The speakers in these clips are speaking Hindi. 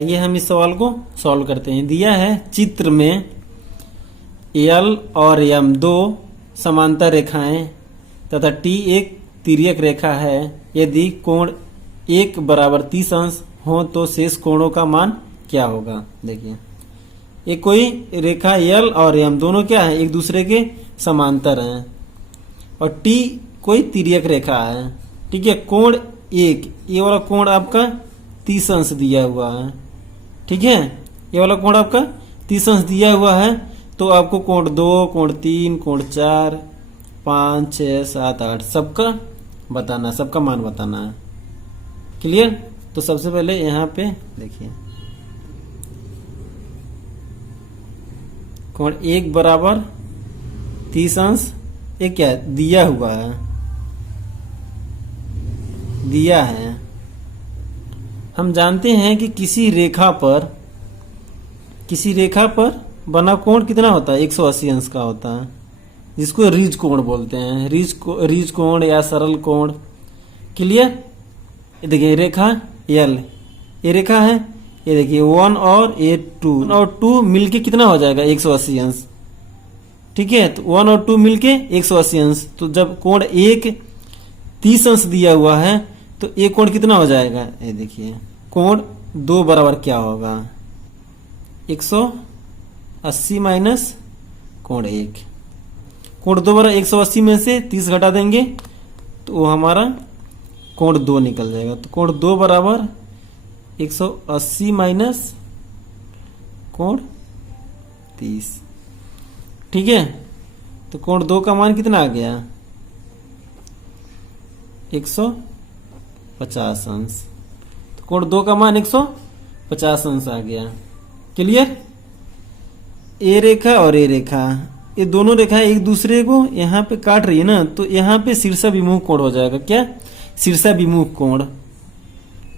ये हम इस सवाल को सॉल्व करते हैं। दिया है चित्र में एल और एम दो समांतर रेखाएं तथा टी एक तिर्यक रेखा है। यदि कोण 1 = 30 अंश हो तो शेष कोणों का मान क्या होगा। देखिए ये कोई रेखा एल और एम दोनों क्या है, एक दूसरे के समांतर हैं और टी कोई तिर्यक रेखा है। ठीक है, कोण 1, ये वाला कोण आपका 30 अंश दिया हुआ है। ठीक है, ये वाला कोण आपका 30 अंश दिया हुआ है। तो आपको कोण 2, कोण 3, कोण 4, 5, 6, 7, 8 सबका बताना, सबका मान बताना है। क्लियर। तो सबसे पहले यहाँ पे देखिए कोण 1 = 30 अंश, ये क्या है, दिया हुआ है, दिया है। हम जानते हैं कि किसी रेखा पर बना कोण कितना होता है, 180 अंश का होता है, जिसको रीज कोण बोलते हैं, रीज कोण या सरल कोण। क्लियर। ये देखिए रेखा एल, ये रेखा है, ये देखिए 1 और 2 मिलके कितना हो जाएगा, 180 अंश। ठीक है, तो 1 और 2 मिलके 180 अंश। तो जब कोण 1 30 अंश दिया हुआ है तो एक कोण कितना हो जाएगा, ये देखिए कोण 2 बराबर क्या होगा, 180 माइनस कोण 1। कोण 2 बराबर 180 में से 30 घटा देंगे तो वो हमारा कोण 2 निकल जाएगा। तो कोण 2 बराबर 180 माइनस कोण 30। ठीक है, तो कोण 2 का मान कितना आ गया, 150 अंश। तो कोण 2 का मान 150 अंश आ गया। क्लियर। ए रेखा और ए रेखा, ये दोनों रेखाएं एक दूसरे को यहाँ पे काट रही है ना, तो यहाँ पे शीर्षाभिमुख कोण हो जाएगा। क्या, शीर्षाभिमुख कोण।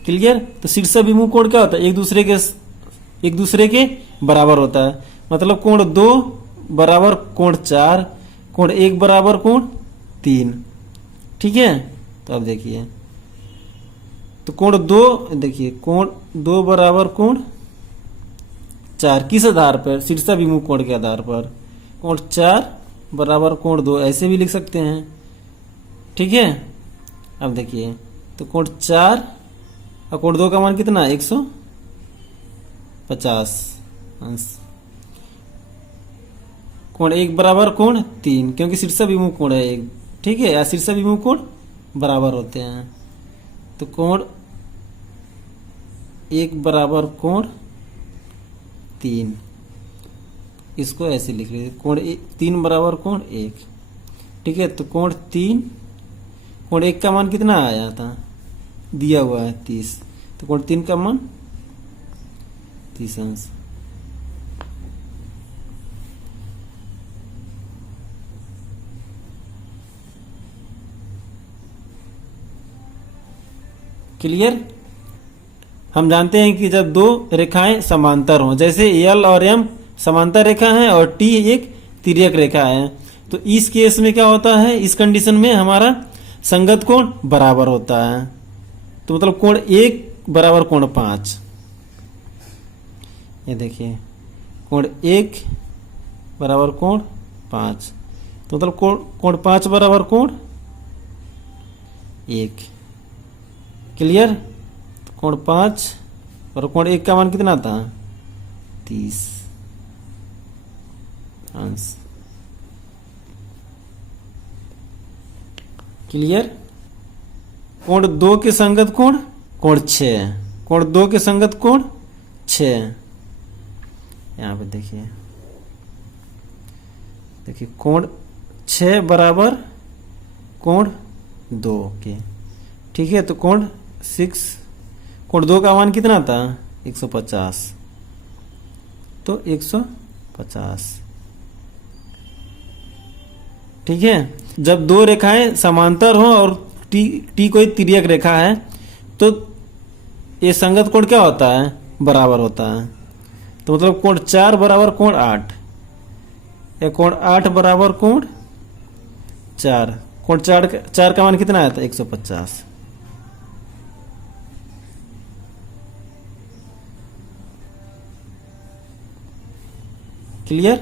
क्लियर। तो शीर्षाभिमुख कोण क्या होता है, एक दूसरे के बराबर होता है। मतलब कोण 2 बराबर कोण 4, कोण 1 बराबर कोण 3। ठीक है, तो अब देखिए तो कोण 2, देखिए कोण 2 बराबर कोण 4 किस आधार पर, शीर्षाभिमुख कोण के आधार पर। कोण 4 बराबर कोण 2 ऐसे भी लिख सकते हैं। ठीक है, अब देखिए तो कोण 4 और कोण 2 का मान कितना, 150 अंश। कोण 1 बराबर कोण 3, क्योंकि शीर्षाभिमुख कोण है एक। ठीक है, या शीर्षाभिमुख कोण बराबर होते हैं। तो कोण 1 बराबर कोण 3, इसको ऐसे लिख लीजिए, कोण 3 बराबर कोण 1। ठीक है, तो कोण 3, कोण 1 का मान कितना आया था, दिया हुआ है 30, तो कोण 3 का मान 30 अंश। क्लियर। हम जानते हैं कि जब दो रेखाएं समांतर हों, जैसे एल और एम समांतर रेखा है और टी एक तिर्यक रेखा है, तो इस केस में क्या होता है, इस कंडीशन में हमारा संगत कोण बराबर होता है। तो मतलब कोण 1 बराबर कोण 5। ये देखिए कोण 1 बराबर कोण 5, तो मतलब कोण 5 बराबर कोण 1। क्लियर। तो कोण 5 और कोण 1 का मान कितना था, 30 अंश। क्लियर। कोण 2 के संगत कोण 6, कोण 2 के संगत कोण 6। यहां पे देखिए कोण 6 बराबर कोण 2 के। ठीक है, तो कोण 2 का मान कितना था, 150, तो 150। ठीक है, जब दो रेखाएं समांतर हो और टी कोई तिर्यक रेखा है तो ये संगत कोण क्या होता है, बराबर होता है। तो मतलब कोण 4 बराबर कोण 8, या कोण 8 बराबर कोण 4। कोण 4 का मान कितना आया था, 150। क्लियर।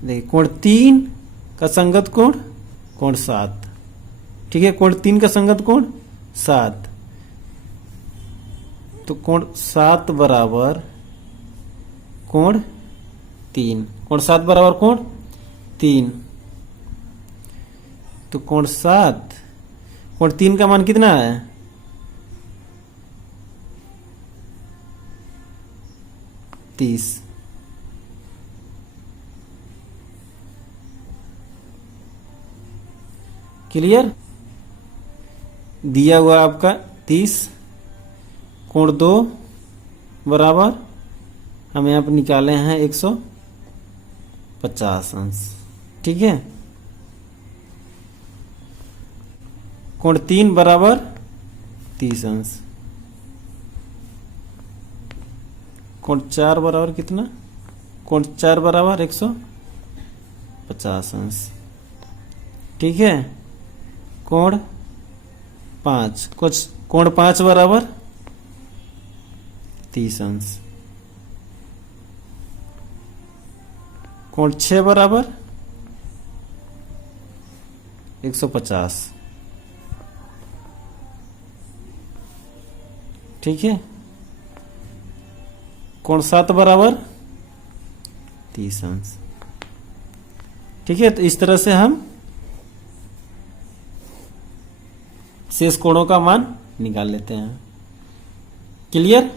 देखिए कोण 3 का संगत कोण कोण 7, ठीक है। कोण 3 का संगत कोण 7, तो कोण 7 बराबर कोण 3, कोण 7 बराबर कोण 3, तो कोण 7 कोण 3 का मान कितना है 30। क्लियर। दिया हुआ आपका 30, कोण 2 बराबर हम यहाँ पर निकाले हैं 150 अंश, ठीक है। कोण 3 बराबर 30 अंश, कोण 4 बराबर कितना, कोण 4 बराबर 150 अंश, ठीक है। कोण 5, कोण 5 बराबर 30 अंश, कोण 6 बराबर 150, ठीक है। कोण 7 बराबर 30 अंश, ठीक है। तो इस तरह से हम शेष कोणों का मान निकाल लेते हैं। क्लियर।